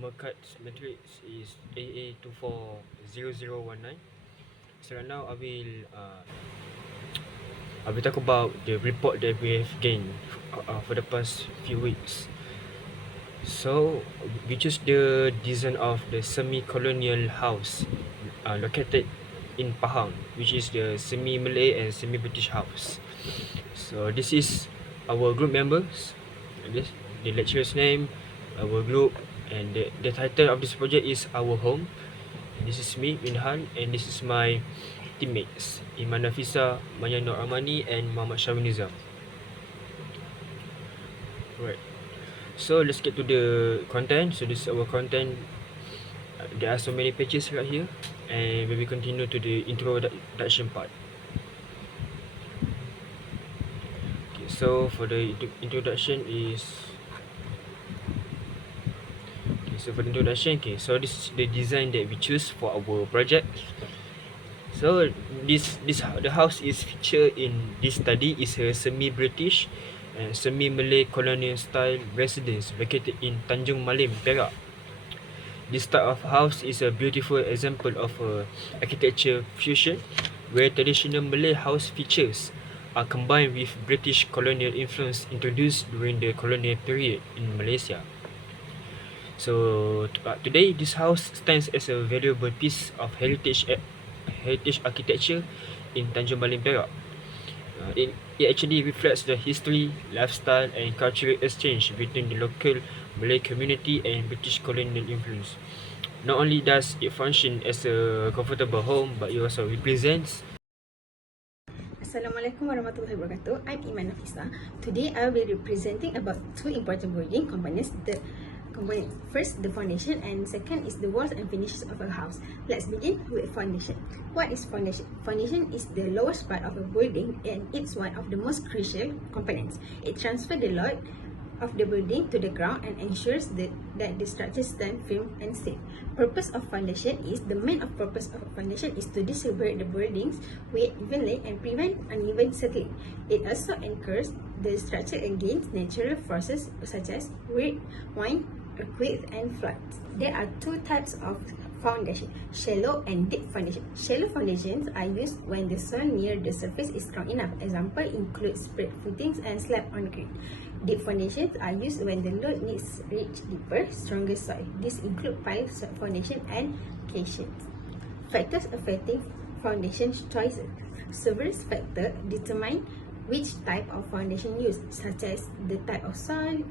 Mercat's matrix is AA240019. So right now I will talk about the report that we have gained for the past few weeks. So we choose the design of the semi-colonial house located in Pahang, which is the semi-Malay and semi-British house. So this is our group members. This the lecturer's name, our group, and the title of this project is Our Home. And this is me, Minhan, and this is my teammates, Iman Nafisa, Maya Nur Amani, and Muhammad Syawin Nizam. Right. So let's get to the content. So this is our content. There are so many pages right here, and we will continue to the introduction part. Okay, so for the introduction is so for the introduction, so this is the design that we choose for our project. So the house is featured in this study is a semi-British and semi-Malay colonial style residence located in Tanjung Malim, Perak. This type of house is a beautiful example of a architecture fusion where traditional Malay house features are combined with British colonial influence introduced during the colonial period in Malaysia. So today, this house stands as a valuable piece of heritage architecture in Tanjung Malim, Perak. It actually reflects the history, lifestyle, and cultural exchange between the local Malay community and British colonial influence. Not only does it function as a comfortable home, but it also represents. Assalamualaikum warahmatullahi wabarakatuh. I'm Iman Nafisa. Today I will be presenting about two important building components. First, the foundation, and second is the walls and finishes of a house. Let's begin with foundation. What is foundation? Foundation is the lowest part of a building and it's one of the most crucial components. It transfers the load of the building to the ground and ensures that the structure stand firm and safe. The main purpose of foundation is to distribute the building's weight evenly and prevent uneven settling. It also anchors the structure against natural forces such as wind, earthquakes, and floods. There are two types of foundation: shallow and deep foundation. Shallow foundations are used when the soil near the surface is strong enough. Example include spread footings and slab on grade. Deep foundations are used when the load needs reach deeper, stronger soil. These include pile foundation and caissons. Factors affecting foundation choices. Several factors determine which type of foundation used, such as the type of soil,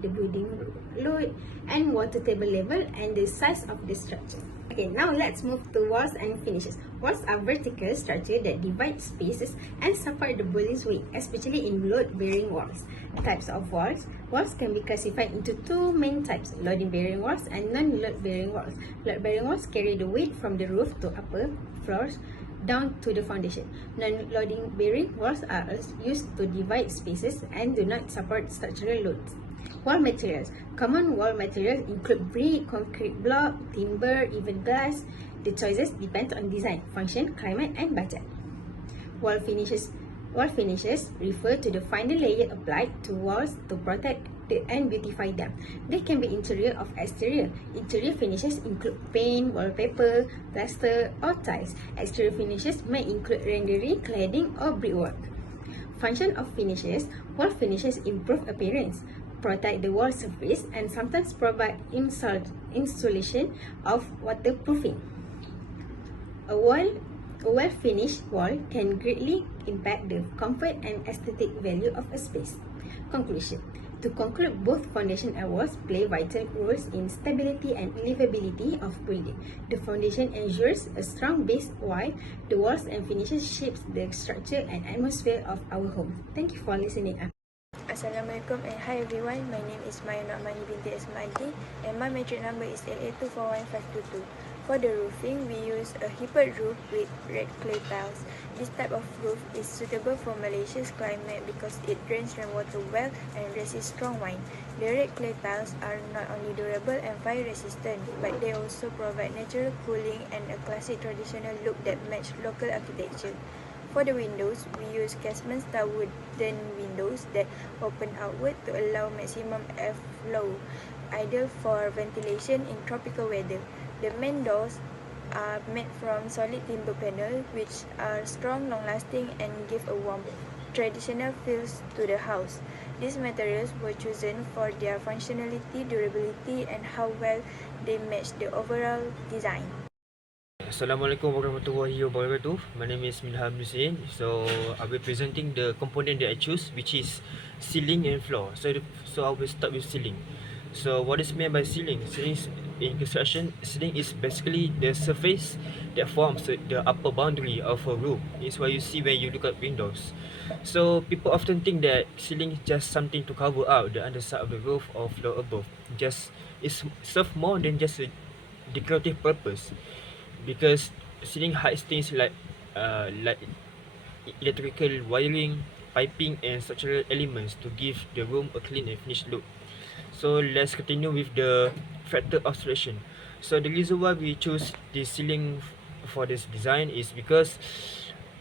the building load, and water table level, and the size of the structure. Okay, now let's move to walls and finishes. Walls are vertical structures that divide spaces and support the building's weight, especially in load-bearing walls. Types of walls. Walls can be classified into two main types: loading-bearing walls and non-load-bearing walls. Load-bearing walls carry the weight from the roof to upper floors down to the foundation. Non-loading bearing walls are used to divide spaces and do not support structural loads. Wall materials. Common wall materials include brick, concrete block, timber, even glass. The choices depend on design, function, climate, and budget. Wall finishes. Wall finishes refer to the final layer applied to walls to protect and beautify them. They can be interior or exterior. Interior finishes include paint, wallpaper, plaster, or tiles. Exterior finishes may include rendering, cladding, or brickwork. Function of finishes. Wall finishes improve appearance, protect the wall surface, and sometimes provide insulation of waterproofing. A well-finished wall can greatly impact the comfort and aesthetic value of a space. Conclusion. To conclude, both foundation and walls play vital roles in stability and livability of building. The foundation ensures a strong base, while the walls and finishes shapes the structure and atmosphere of our home. Thank you for listening. Assalamualaikum and hi everyone. My name is Maya Nur Amani binti Ismaili and my metric number is LA241522. For the roofing, we use a heaped roof with red clay tiles. This type of roof is suitable for Malaysia's climate because it drains rainwater well and resists strong wind. The red clay tiles are not only durable and fire resistant, but they also provide natural cooling and a classic traditional look that match local architecture. For the windows, we use casement style wooden windows that open outward to allow maximum airflow, ideal for ventilation in tropical weather. The main doors are made from solid timber panel, which are strong, long-lasting, and give a warm, traditional feels to the house. These materials were chosen for their functionality, durability, and how well they match the overall design. Assalamualaikum warahmatullahi wabarakatuh. My name is Milham Hussein. So I'll be presenting the component that I choose, which is ceiling and floor. So I will start with ceiling. So what is meant by ceiling? Ceiling in construction, ceiling is basically the surface that forms the upper boundary of a room. It's what you see when you look at windows. So people often think that ceiling is just something to cover up the underside of the roof or floor above. It's serve more than just a decorative purpose, because ceiling hides things like electrical wiring, piping, and structural elements to give the room a clean and finished look. So let's continue with the factor of selection. So the reason why we choose the ceiling for this design is because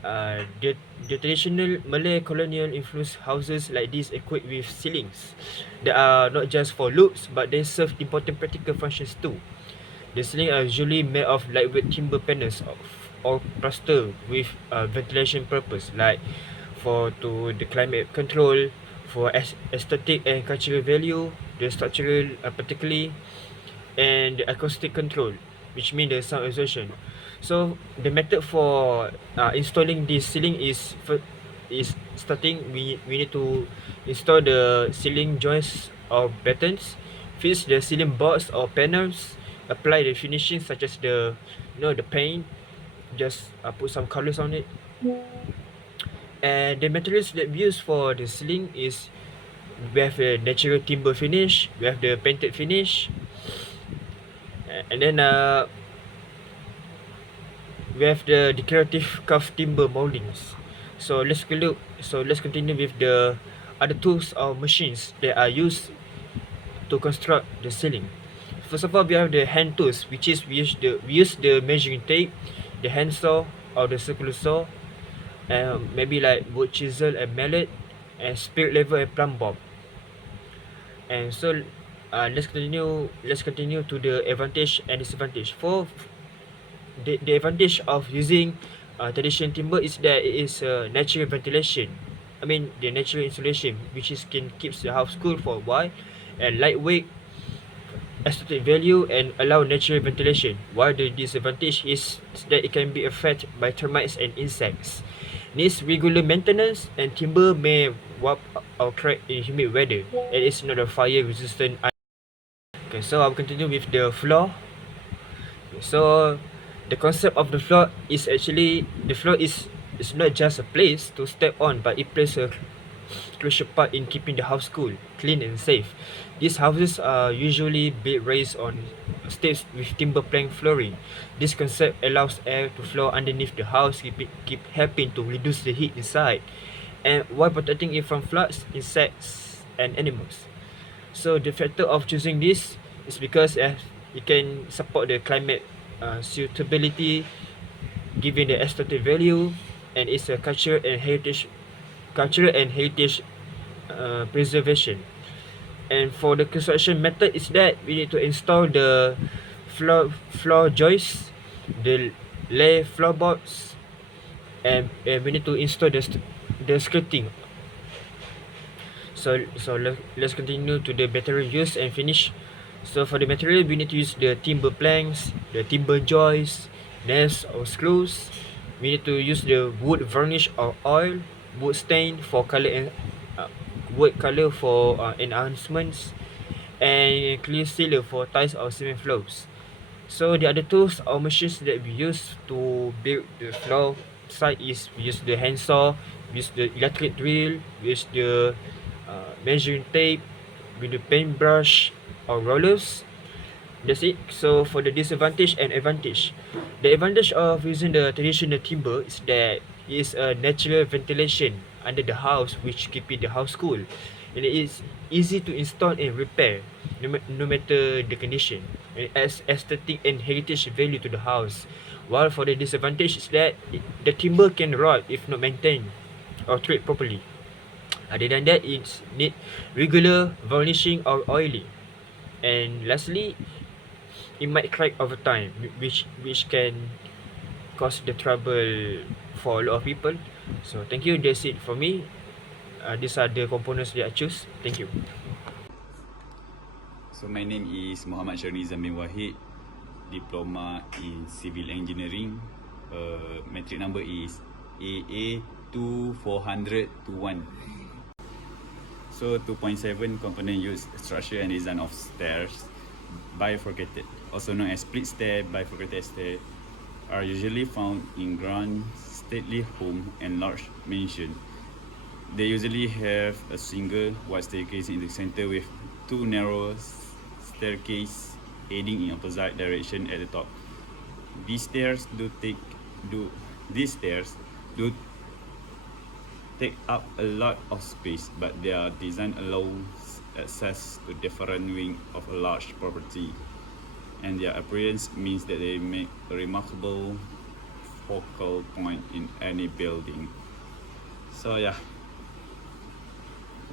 the traditional Malay colonial influenced houses like this equipped with ceilings that are not just for looks, but they serve important practical functions too. The ceiling are usually made of lightweight timber panels or plaster with ventilation purpose, like for to the climate control, for aesthetic and cultural value, the structural particularly, and the acoustic control, which mean the sound exhaustion. So the method for installing this ceiling is starting. We need to install the ceiling joints or battens, fix the ceiling boards or panels, apply the finishing such as the paint, just put some colors on it. And the materials that we use for the ceiling is, we have a natural timber finish, we have the painted finish, and then we have the decorative carved timber moldings. So let's continue with the other tools or machines that are used to construct the ceiling. First of all, we have the hand tools, which is we use the measuring tape, the handsaw or the circular saw, and maybe like wood chisel and mallet, and spirit level and plumb bob. And so let's continue to the advantage and disadvantage. For the advantage of using traditional timber is that it is natural ventilation. I mean the natural insulation, which is can keeps the house cool for a while, and lightweight, aesthetic value, and allow natural ventilation. While the disadvantage is that it can be affected by termites and insects, needs regular maintenance, and timber may warp or crack in humid weather, and it's not a fire resistant. Okay, so I'll continue with the floor. So the concept of the floor is actually, the floor is not just a place to step on, but it plays a crucial part in keeping the house cool, clean, and safe. These houses are usually built raised on steps with timber plank flooring. This concept allows air to flow underneath the house, keep helping to reduce the heat inside, and while protecting it from floods, insects, and animals. So the factor of choosing this is because it can support the climate suitability, given the aesthetic value, and it's a cultural and heritage preservation. And for the construction method is that we need to install the floor joists, the lay floorboards, and we need to install the skirting. So let's continue to the material use and finish. So for the material, we need to use the timber planks, the timber joists, nails or screws. We need to use the wood varnish or oil, wood stain for color and wood color for enhancements, and clear sealer for tiles or cement floors. So the other tools or machines that we use to build the floor side is, we use the handsaw, we use the electric drill, we use the measuring tape, with the paintbrush or rollers. That's it. So for the disadvantage and advantage, the advantage of using the traditional timber is that it is a natural ventilation under the house, which keeping the house cool, and it is easy to install and repair, no matter the condition, and it adds aesthetic and heritage value to the house. While for the disadvantage is that the timber can rot if not maintained or treated properly. Other than that, it's need regular varnishing or oiling. And lastly, it might crack over time, which can cause the trouble for a lot of people. So thank you. That's it for me. These are the components that I choose. Thank you. So my name is Muhammad Syarni Zamir Wahid, diploma in civil engineering. Metric number is AA240021. So 2.7 component use structure and design of stairs, bifurcated, also known as split stair, bifurcated stair, are usually found in grand stately home and large mansion. They usually have a single wide staircase in the center with two narrow staircase heading in opposite direction at the top. These stairs do take up a lot of space, but their design allows access to different wings of a large property, and their appearance means that they make a remarkable focal point in any building. So yeah,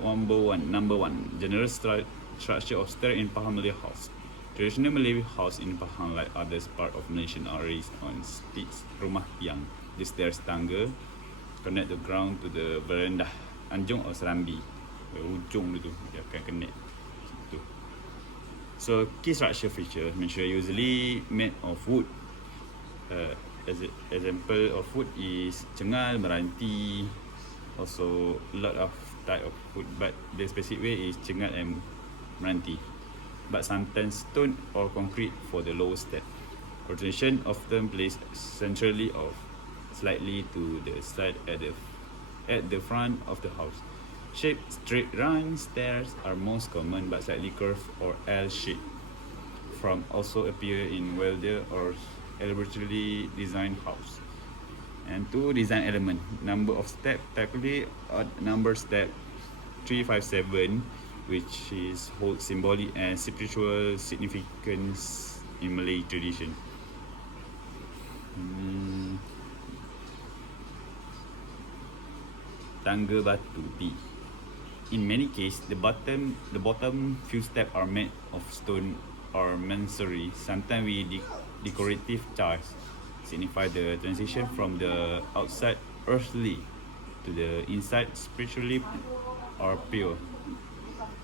number one, general structure of stair in Pahang Malay house. Traditional Malay house in Pahang, like other part of Malaysia, are raised on stilts, rumah tiang. The stairs tangga connect the ground to the veranda, anjung or serambi. Ujung tu dia akan connect situ. So key structure feature, usually made of wood. Example of wood is cengal, meranti, also a lot of type of wood, but the specific way is cengal and meranti, but sometimes stone or concrete for the lower step. Rotation often placed centrally or slightly to the side at the front of the house. Shaped straight round stairs are most common, but slightly curved or L-shaped from also appear in welded or elaborately designed house. And two design element, number of step, typically odd number step 357, which is hold symbolic and spiritual significance in Malay tradition. Tangga batu B. In many cases, the bottom few steps are made of stone or masonry, sometimes with decorative tiles, signify the transition from the outside earthly to the inside spiritually or pure.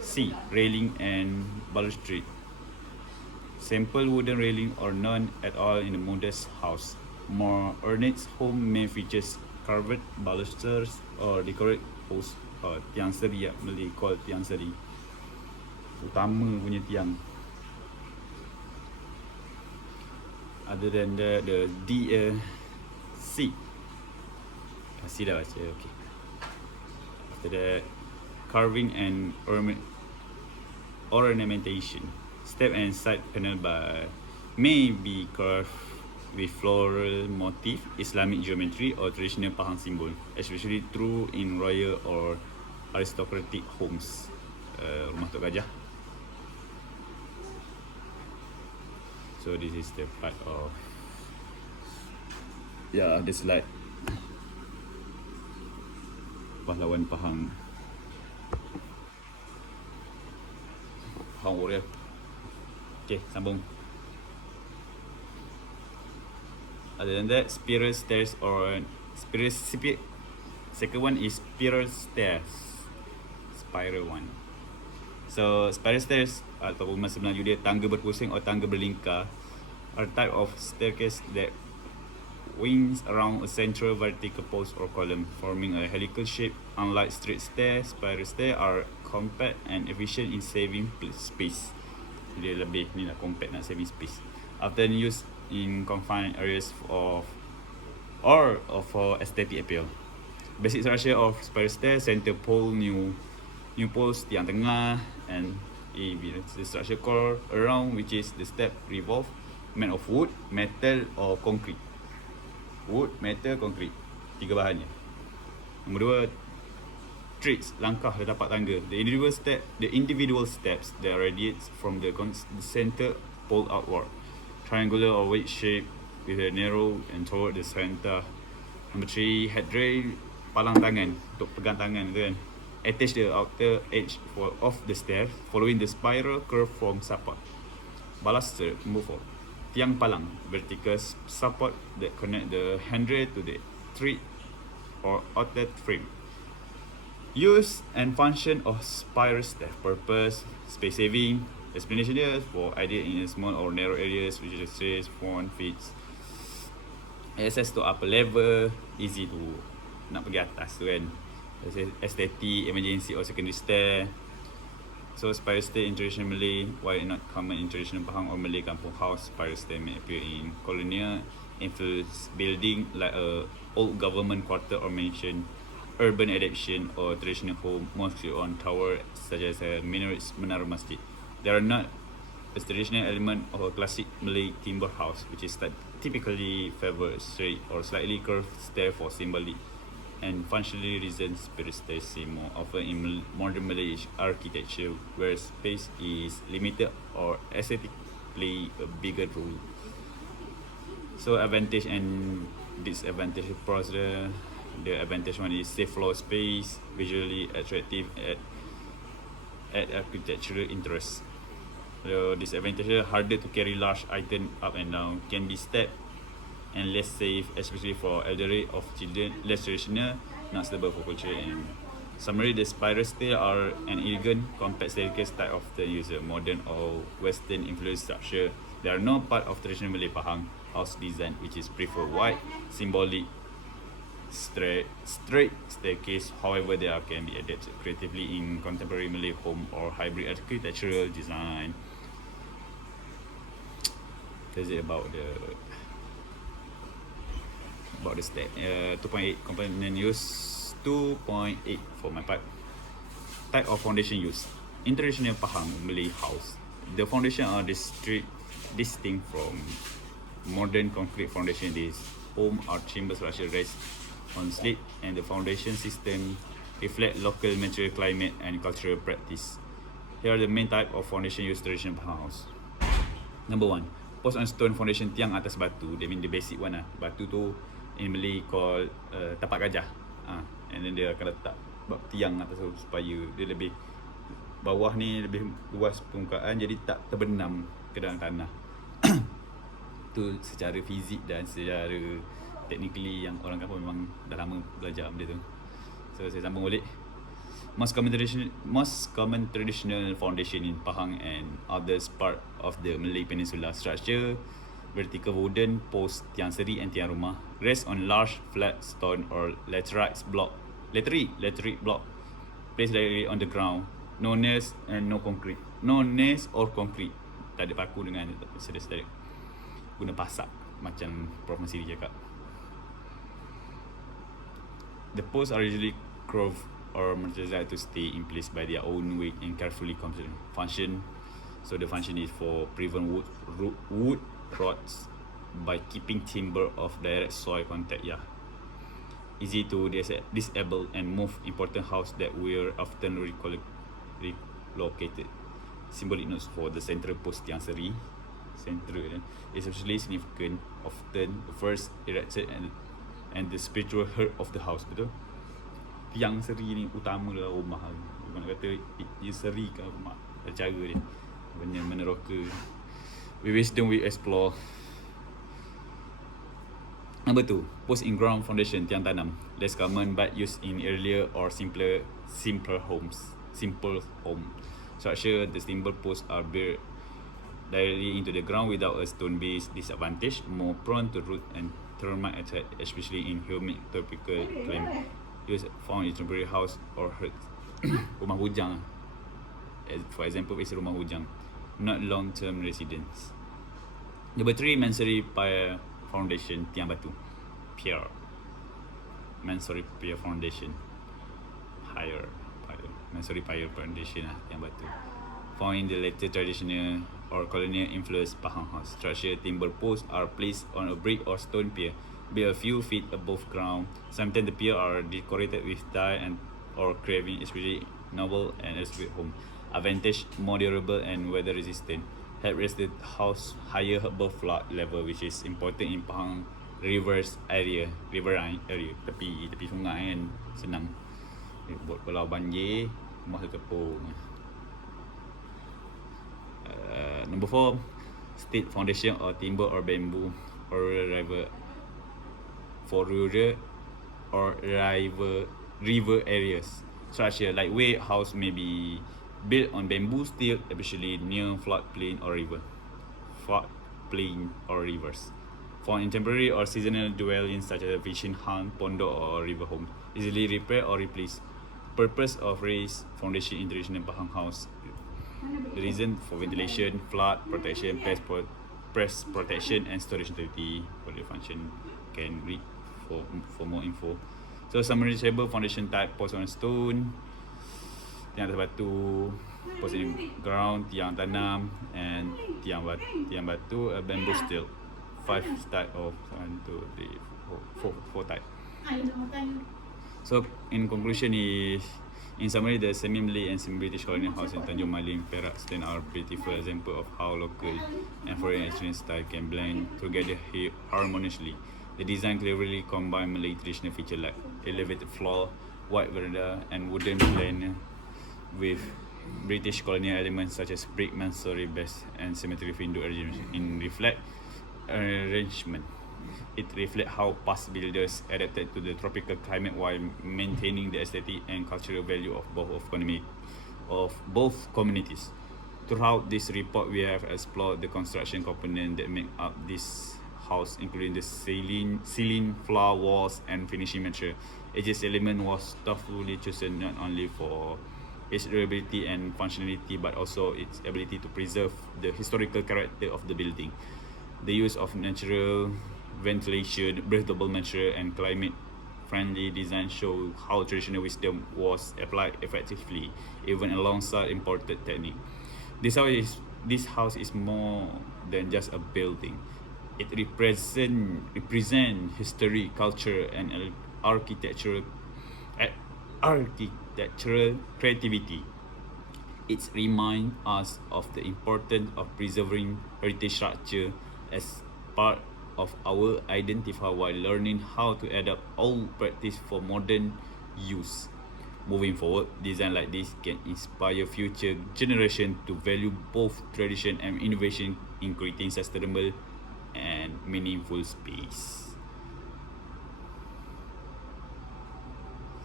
C. Railing and balustrade. Simple wooden railing or none at all in a modest house. More ornate home may feature carved balusters or decorate posts or tiang seri, Malay called tiang seri. Utama punya tiang. Other than the C. C dah baca, okay. After that, carving and ornamentation. Step and side panel may be carved with floral motif, Islamic geometry or traditional Pahang symbol, especially true in royal or aristocratic homes. Rumah Tok Gajah. So this is the part of the slide pahlawan Pahang warrior. Okay, sambung. Other than that, spiral stairs or second one is spiral stairs. Spiral one. So spiral stairs ataupun bahasa Melayu dia tangga berpusing atau tangga berlingkar are type of staircase that wings around a central vertical post or column, forming a helical shape. Unlike straight stairs, spiral stairs are compact and efficient in saving space. Dia lebih ni lah, compact, nak saving space. Often used in confined areas for aesthetic appeal. Basic structure of spiral stairs: center pole, new poles, tiang tengah, and the structure core around which is the step revolve, made of wood, metal or concrete. Wood, metal, concrete. 3 bahannya. Nombor 2, treads, langkah dah dapat tangga. The individual steps that radiates from the center pole outward. Triangular or wedge shape with a narrow and toward the center. Number 3, headrail, palang tangan untuk pegang tangan tu kan. Attach the outer edge of the stair following the spiral curve from support. Baluster, number 4, tiang palang, vertical support that connect the handrail to the tread or outlet frame. Use and function of spiral stair. Purpose, space saving. Explanation dia for idea in small or narrow areas which is stairs, 4 feet. Access to upper level, easy to nak pergi atas tu kan. Aesthetic, emergency or secondary stair. So spiral stair in traditional Malay, while not common in traditional Pahang or Malay kampung house, spiral stair may appear in colonial influence building like a old government quarter or mansion, urban adaptation or traditional home, mostly on tower such as a minarets, menara masjid. They are not a traditional element of a classic Malay timber house, which is typically favor straight or slightly curved stair for symbolic and functionally reasons. Spiral stairs seem more often in modern Malay architecture, where space is limited or aesthetic play a bigger role. So advantage and disadvantage process. The advantage one is safe floor space, visually attractive at architectural interest. The disadvantage, harder to carry large item up and down, can be stepped and less safe, especially for elderly of children, less traditional, not suitable for culture. And summary, the spiral stair are an elegant, compact staircase type of the user, modern or Western influenced structure. They are not part of traditional Malay Pahang house design, which is prefer wide, symbolic, straight staircase. However, they can be adapted creatively in contemporary Malay home or hybrid architectural design. That's it about the stair. 2.8 component use. 2.8 for my part. Type of foundation use. In traditional Pahang Malay house, the foundation are distinct from modern concrete foundation. These home or chamber structure rest on slate, and the foundation system reflect local material climate and cultural practice. Here are the main type of foundation used traditional Pahang house. Number 1, post on stone foundation, tiang atas batu. That mean the basic one lah. Batu tu in Malay called tapak gajah. And then dia akan letak tiang atas tu supaya dia lebih, bawah ni lebih luas permukaan, jadi tak terbenam ke dalam tanah. Tu secara fizik dan secara technically yang orang kampung memang dah lama belajar benda tu. So saya sambung balik. Most common traditional foundation in Pahang and others part of the Malay Peninsula structure, vertical wooden post, tiang seri and tiang rumah, rest on large flat stone or laterite block, placed directly on the ground. No nails and no concrete. No nails or concrete. Tak ada paku dengan sedek-sedek. Guna pasak macam Prof Masiri cakap. The posts are usually curved or designed to stay in place by their own weight and carefully considered function. So the function is for prevent wood rots by keeping timber off direct soil contact. Easy to disable and move important house that were often relocated. Symbolic notes for the central post tiang seri. Central is especially significant, often the first erected and the spiritual heart of the house. Betul? Tiang seri ni utama dalam rumah. Bukan kata dia seri ke rumah. Cara dia benda meneroka. With wisdom we explore. Number 2, post in ground foundation, tiang tanam. Less common but used in earlier or simpler homes. Simple home structure. The timber posts are built directly into the ground without a stone base. Disadvantage, more prone to root and termite attack, especially in humid tropical climate. Use found in temporary house or hut. Rumah bujang. For example, it's a rumah bujang, not long-term residence. Number 3, Mansori Pier Foundation, tiang batu. Pier. Mansori Pier Foundation. Mansori Pier Foundation tiang batu. Found in the later traditional or colonial influenced Pahang house structure. Timber posts are placed on a brick or stone pier, be a few feet above ground. Sometimes the pier are decorated with tile and or carving, especially novel and exquisite home. Advantage, more durable and weather resistant. help raise the house higher above flood level, which is important in Pahang rivers area, riverine area, tepi sungai kan, senang. Buat kalau banjir, rumah terkepung. Number 4, state foundation or timber or bamboo or river for rural or river areas. Structure lightweight house may be built on bamboo steel, especially near floodplain or rivers. For temporary or seasonal dwellings such as a fishing hunt, pondok or river home, easily repair or replace. Purpose of raised foundation in traditional Pahang house. The reason for ventilation, flood protection, pest protection, and storage utility. For the function, can read for more info. So submersible foundation type: post on stone, tiang atas batu, post in ground, tiang tanam, and tiang batu, bamboo steel. 5 type of 1, 2, 3, 4 type. So in conclusion is, in summary, the semi-Malay and semi-British colonial house in Tanjung Maling, Perak stand are beautiful example of how local and foreign engineering style can blend together harmoniously. The design cleverly combine Malay traditional feature like elevated floor, wide veranda, and wooden planter with British colonial elements such as brick, masonry, base, and symmetric window arrangement. It reflects how past builders adapted to the tropical climate while maintaining the aesthetic and cultural value of both communities. Throughout this report, we have explored the construction components that make up this house, including the ceiling, floor, walls, and finishing material. Each element was thoughtfully chosen not only for its durability and functionality, but also its ability to preserve the historical character of the building. The use of natural ventilation, breathable material, and climate-friendly design show how traditional wisdom was applied effectively, even alongside imported technique. This house is more than just a building. It represent history, culture, and architectural creativity. It reminds us of the importance of preserving heritage structure as part of our identity while learning how to adapt old practice for modern use. Moving forward, design like this can inspire future generations to value both tradition and innovation in creating sustainable and meaningful space.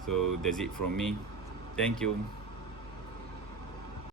So that's it from me. Thank you.